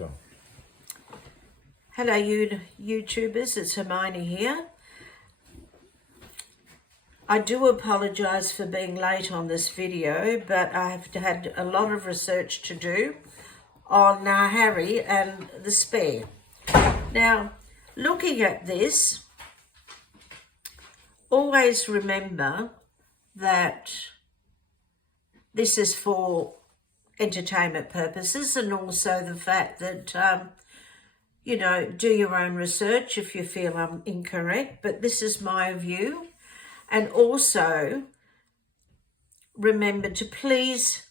Go. Hello YouTubers, it's Hermione here. I do apologise for being late on this video, but I've had a lot of research to do on Harry and the Spare. Now, looking at this, always remember that this is for entertainment purposes, and also the fact that do your own research if you feel I'm incorrect, but this is my view. And also remember to please,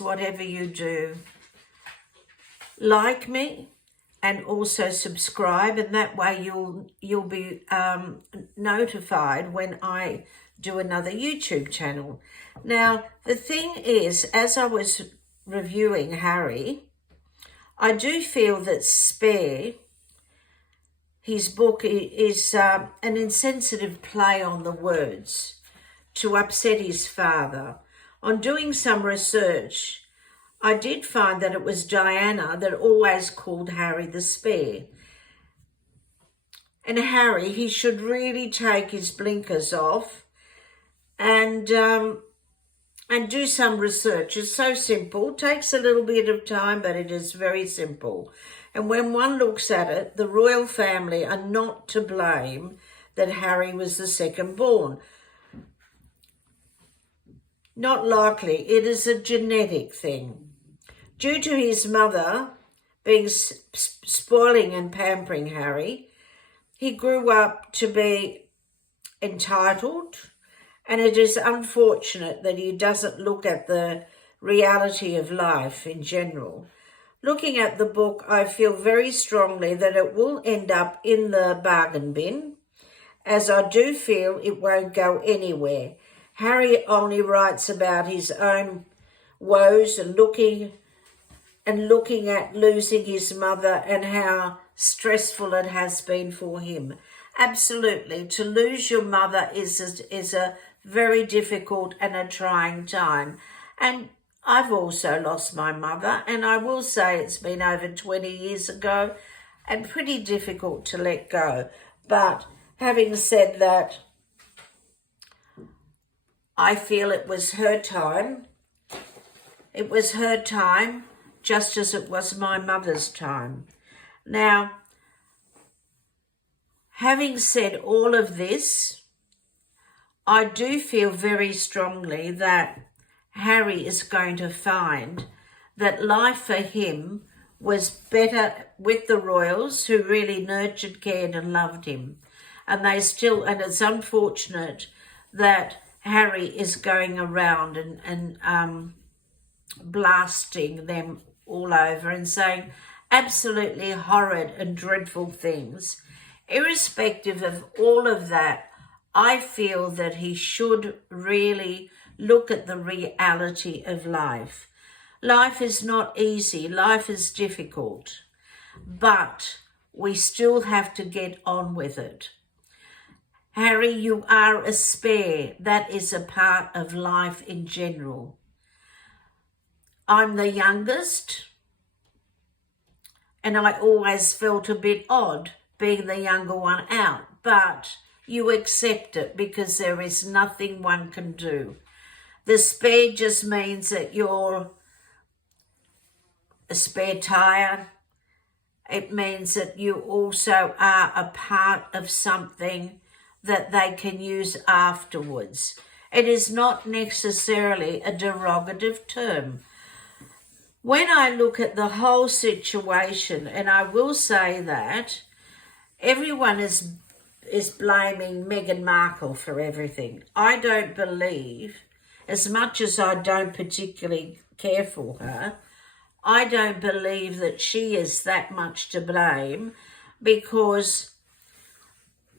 whatever you do, like me and also subscribe, and that way you'll be notified when I do another YouTube channel. Now, the thing is, as I was reviewing Harry, I do feel that Spare, his book, is an insensitive play on the words to upset his father. On doing some research, I did find that it was Diana that always called Harry the Spare. And Harry, he should really take his blinkers off and do some research. It's so simple. It takes a little bit of time, but it is very simple. And when one looks at it, the royal family are not to blame that Harry was the second born. Not likely. It is a genetic thing. Due to his mother being spoiling and pampering Harry, he grew up to be entitled, and it is unfortunate that he doesn't look at the reality of life in general. Looking at the book, I feel very strongly that it will end up in the bargain bin, as I do feel it won't go anywhere. Harry only writes about his own woes and looking at losing his mother and how stressful it has been for him. Absolutely, to lose your mother is a very difficult and a trying time. And I've also lost my mother, and I will say it's been over 20 years ago and pretty difficult to let go. But having said that, I feel it was her time. It was her time, just as it was my mother's time. Now, having said all of this, I do feel very strongly that Harry is going to find that life for him was better with the royals, who really nurtured, cared and loved him. And it's unfortunate that Harry is going around and blasting them all over and saying absolutely horrid and dreadful things. Irrespective of all of that, I feel that he should really look at the reality of life. Life is not easy. Life is difficult. But we still have to get on with it. Harry, you are a spare. That is a part of life in general. I'm the youngest, and I always felt a bit odd being the younger one out, but you accept it because there is nothing one can do. The spare just means that you're a spare tire. It means that you also are a part of something that they can use afterwards. It is not necessarily a derogative term. When I look at the whole situation, and I will say that everyone is blaming Meghan Markle for everything. I don't believe, as much as I don't particularly care for her, I don't believe that she is that much to blame, because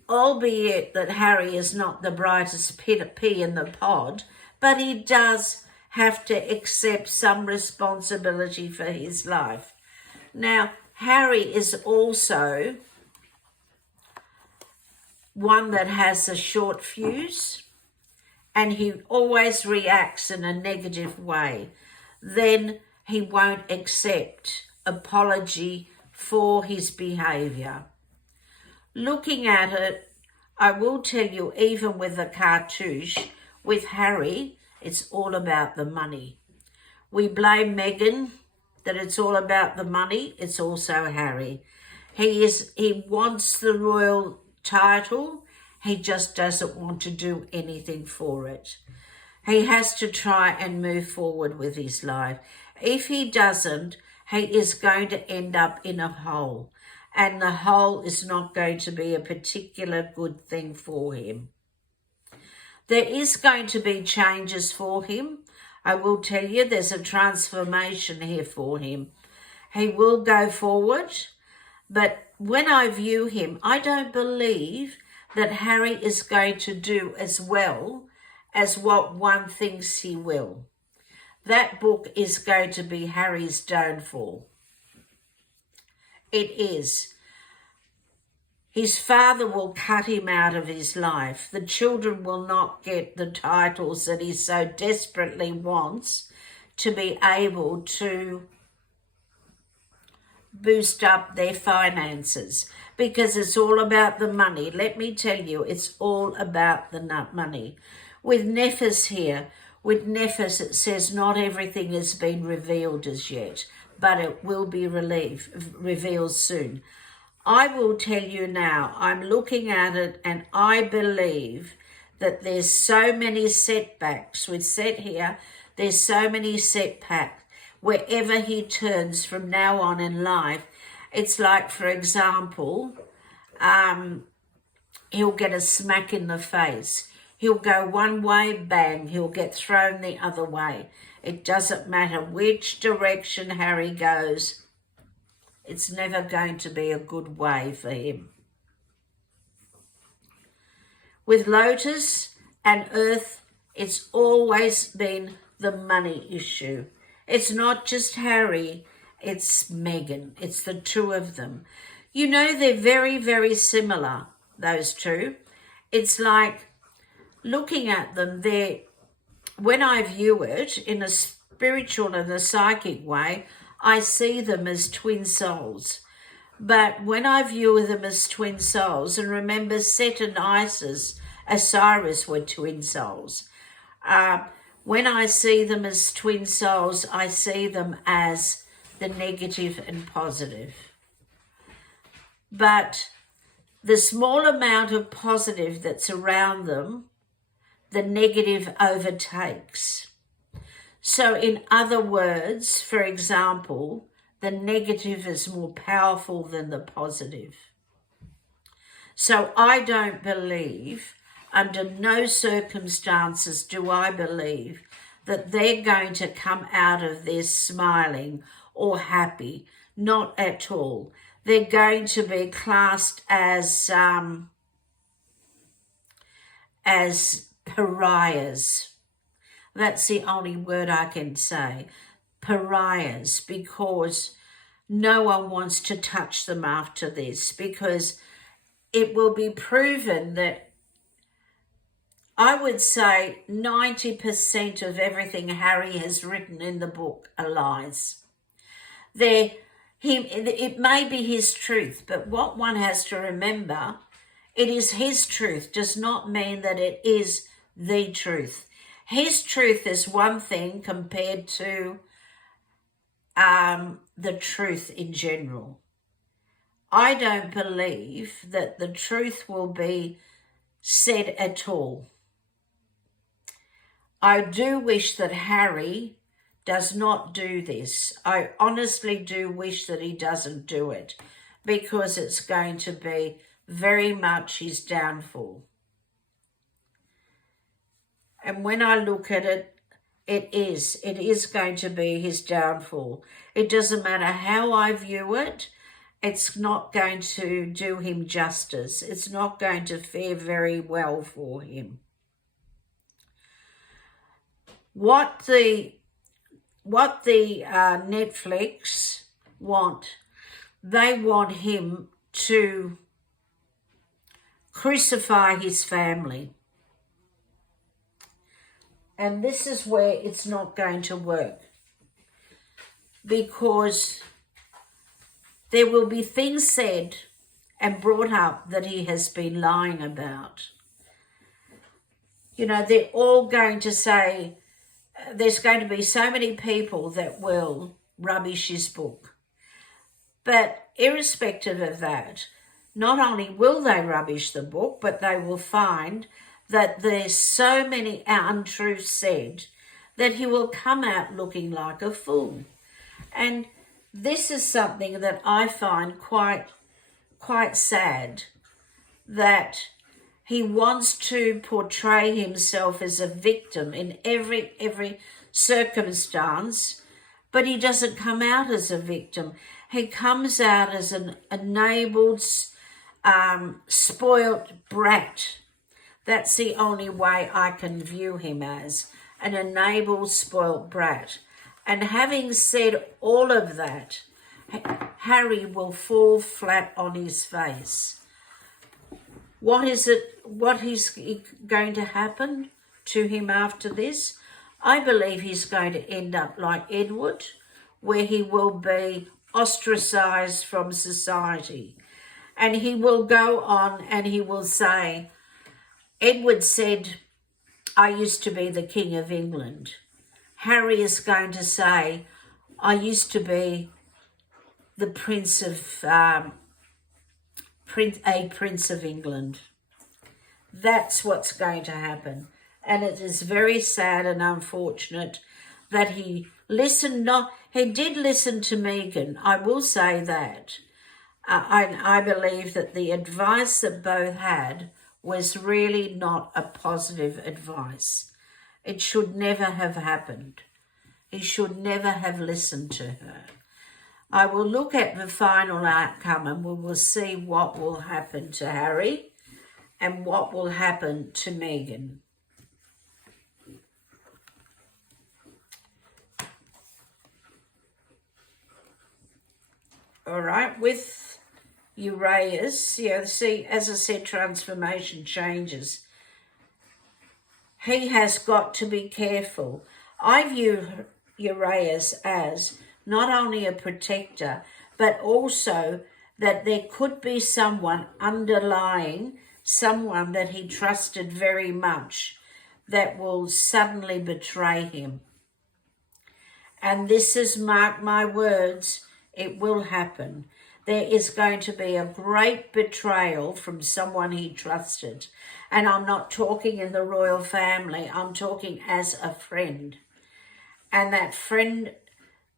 albeit that Harry is not the brightest pea in the pod, but he does have to accept some responsibility for his life. Now, Harry is also one that has a short fuse, and he always reacts in a negative way. Then he won't accept apology for his behaviour. Looking at it, I will tell you, even with the Cartouche, with Harry, it's all about the money. We blame Meghan that it's all about the money. It's also Harry. He wants the royal title. He just doesn't want to do anything for it. He has to try and move forward with his life. If he doesn't, he is going to end up in a hole. And the hole is not going to be a particular good thing for him. There is going to be changes for him. I will tell you, there's a transformation here for him. He will go forward, but when I view him, I don't believe that Harry is going to do as well as what one thinks he will. That book is going to be Harry's downfall. It is. His father will cut him out of his life. The children will not get the titles that he so desperately wants to be able to boost up their finances, because it's all about the money. Let me tell you, it's all about the money. With Nephis here, with Nephis it says not everything has been revealed as yet, but it will be revealed soon. I will tell you now, I'm looking at it and I believe that there's so many setbacks. With Set here, there's so many setbacks. Wherever he turns from now on in life, it's like, for example, he'll get a smack in the face. He'll go one way, bang, he'll get thrown the other way. It doesn't matter which direction Harry goes. It's never going to be a good way for him. With Lotus and Earth, it's always been the money issue. It's not just Harry, it's Meghan. It's the two of them. You know, they're very, very similar, those two. It's like looking at them, when I view it in a spiritual and a psychic way, I see them as twin souls. But when I view them as twin souls, and remember Set and Osiris were twin souls. When I see them as twin souls, I see them as the negative and positive. But the small amount of positive that's around them, the negative overtakes. So in other words, for example, the negative is more powerful than the positive. So I don't believe, under no circumstances do I believe, that they're going to come out of this smiling or happy. Not at all. They're going to be classed as pariahs. That's the only word I can say. Pariahs, because no one wants to touch them after this, because it will be proven that I would say 90% of everything Harry has written in the book are lies. It may be his truth, but what one has to remember, it is his truth, does not mean that it is the truth. His truth is one thing compared to the truth in general. I don't believe that the truth will be said at all. I do wish that Harry does not do this. I honestly do wish that he doesn't do it, because it's going to be very much his downfall. And when I look at it, it is going to be his downfall. It doesn't matter how I view it, it's not going to do him justice. It's not going to fare very well for him. What the Netflix want, they want him to crucify his family. And this is where it's not going to work, because there will be things said and brought up that he has been lying about. You know, they're all going to say, there's going to be so many people that will rubbish his book. But irrespective of that, not only will they rubbish the book, but they will find that there's so many untruths said that he will come out looking like a fool. And this is something that I find quite sad, that he wants to portray himself as a victim in every circumstance, but he doesn't come out as a victim. He comes out as an enabled, spoilt brat. That's the only way I can view him as, an enabled, spoilt brat. And having said all of that, Harry will fall flat on his face. What is going to happen to him after this? I believe he's going to end up like Edward, where he will be ostracized from society. And he will go on and he will say, Edward said, I used to be the King of England. Harry is going to say, I used to be the Prince of England. That's what's going to happen. And it is very sad and unfortunate that he did listen to Meghan. I will say that. I believe that the advice that both had was really not a positive advice. It should never have happened. He should never have listened to her. I will look at the final outcome and we will see what will happen to Harry and what will happen to Meghan. All right, with Uranus, see, as I said, transformation changes. He has got to be careful. I view Uranus as not only a protector, but also that there could be someone underlying, someone that he trusted very much, that will suddenly betray him. And this is, mark my words, it will happen. There is going to be a great betrayal from someone he trusted. And I'm not talking in the royal family, I'm talking as a friend. And that friend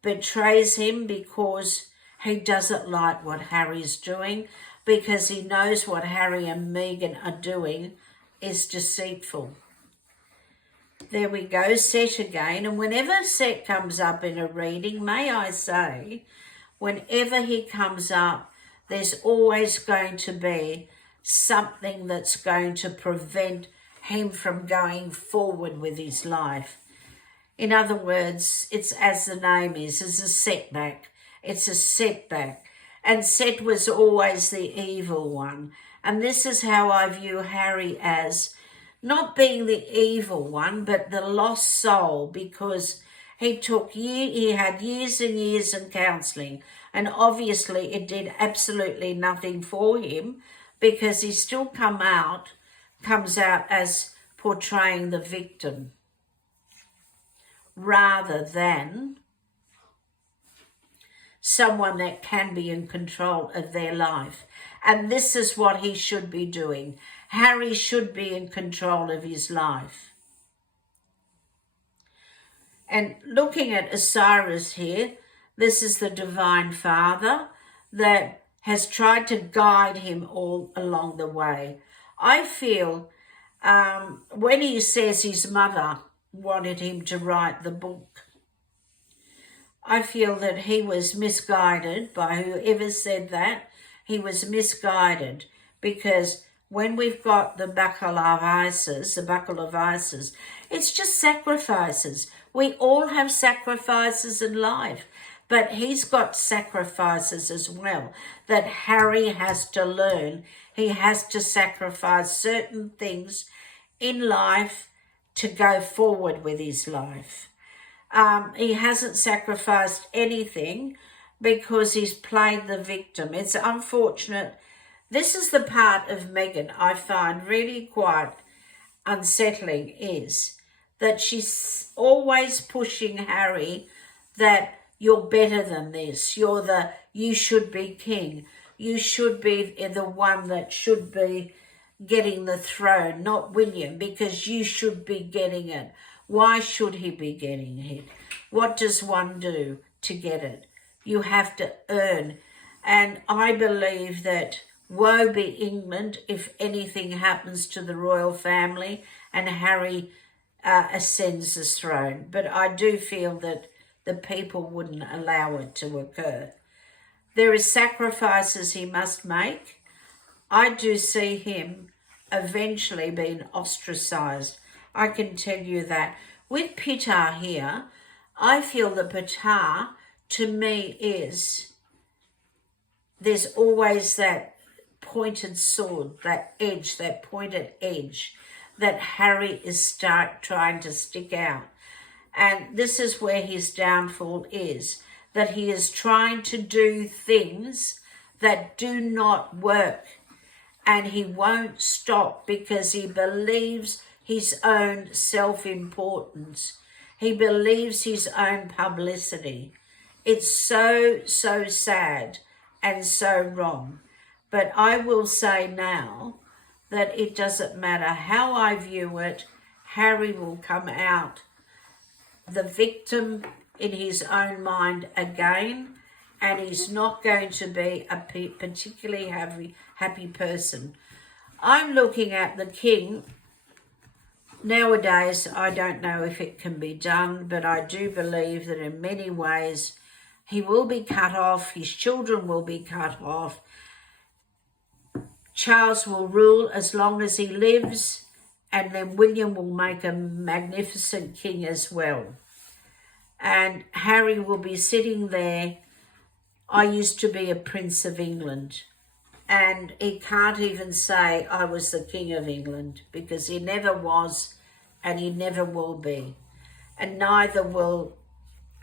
betrays him because he doesn't like what Harry's doing, because he knows what Harry and Meghan are doing is deceitful. There we go, Set again. And whenever Set comes up in a reading, may I say, whenever he comes up, there's always going to be something that's going to prevent him from going forward with his life. In other words, it's, as the name is a setback. It's a setback. And Set was always the evil one. And this is how I view Harry, as not being the evil one, but the lost soul, because he had years and years in counselling, and obviously it did absolutely nothing for him, because he still comes out as portraying the victim rather than someone that can be in control of their life. And this is what he should be doing. Harry should be in control of his life. And looking at Osiris here, this is the Divine Father that has tried to guide him all along the way. I feel when he says his mother wanted him to write the book, I feel that he was misguided by whoever said that. He was misguided, because when we've got the buckle of ices, it's just sacrifices. We all have sacrifices in life, but he's got sacrifices as well that Harry has to learn. He has to sacrifice certain things in life to go forward with his life. He hasn't sacrificed anything because he's played the victim. It's unfortunate. This is the part of Meghan I find really quite unsettling, is that she's always pushing Harry that you're better than this. You should be king. You should be the one that should be getting the throne, not William, because you should be getting it. Why should he be getting it? What does one do to get it? You have to earn. And I believe that woe be England if anything happens to the royal family and Harry ascends the throne. But I do feel that the people wouldn't allow it to occur. There are sacrifices he must make. I do see him eventually being ostracised. I can tell you that. With Peter here, I feel that Peter, to me, there's always that pointed sword, that edge, that pointed edge that Harry is trying to stick out. And this is where his downfall is, that he is trying to do things that do not work. And he won't stop because he believes his own self-importance. He believes his own publicity. It's so, so sad and so wrong. But I will say now that it doesn't matter how I view it, Harry will come out the victim in his own mind again, and he's not going to be a particularly happy person. I'm looking at the king. Nowadays, I don't know if it can be done, but I do believe that in many ways he will be cut off, his children will be cut off. Charles will rule as long as he lives, and then William will make a magnificent king as well. And Harry will be sitting there. I used to be a Prince of England, and he can't even say I was the King of England, because he never was and he never will be. And neither will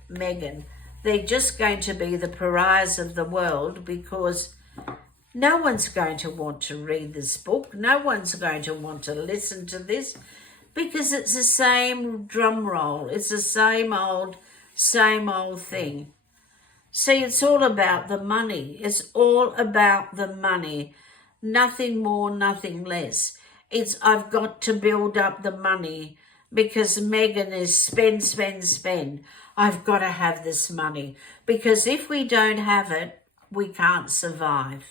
Meghan. They're just going to be the pariahs of the world, because no one's going to want to read this book. No one's going to want to listen to this, because it's the same drum roll. It's the same old thing. See, it's all about the money. It's all about the money. Nothing more, nothing less. I've got to build up the money because Meghan is spend. I've got to have this money, because if we don't have it, we can't survive.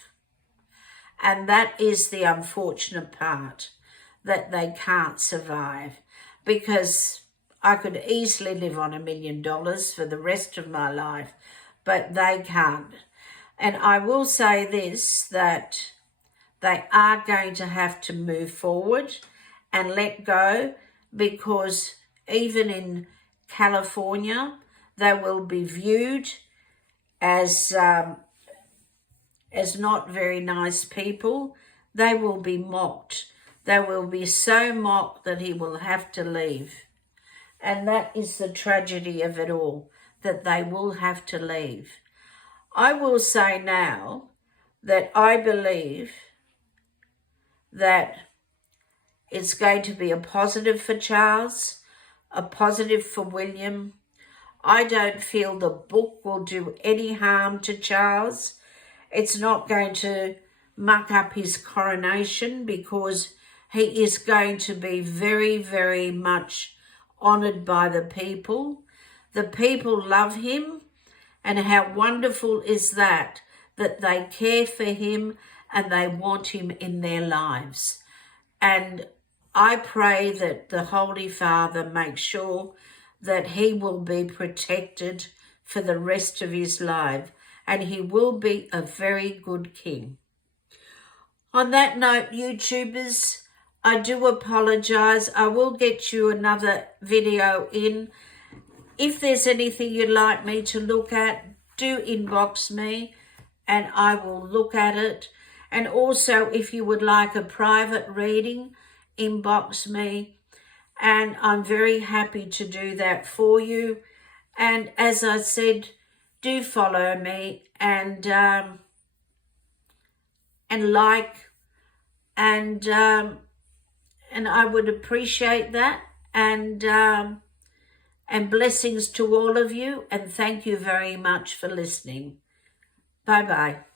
And that is the unfortunate part, that they can't survive, because I could easily live on $1 million for the rest of my life, but they can't. And I will say this, that they are going to have to move forward and let go, because even in California, they will be viewed as not very nice people. They will be mocked. They will be so mocked that he will have to leave. And that is the tragedy of it all, that they will have to leave. I will say now that I believe that it's going to be a positive for Charles, a positive for William. I don't feel the book will do any harm to Charles. It's not going to muck up his coronation, because he is going to be very, very much honoured by the people. The people love him, and how wonderful is that they care for him and they want him in their lives. And I pray that the Holy Father makes sure that he will be protected for the rest of his life, and he will be a very good king. On that note, YouTubers, I do apologise. I will get you another video in. If there's anything you'd like me to look at, do inbox me and I will look at it. And also, if you would like a private reading, inbox me, and I'm very happy to do that for you. And as I said, do follow me and like, and I would appreciate that, and blessings to all of you, and thank you very much for listening. Bye bye.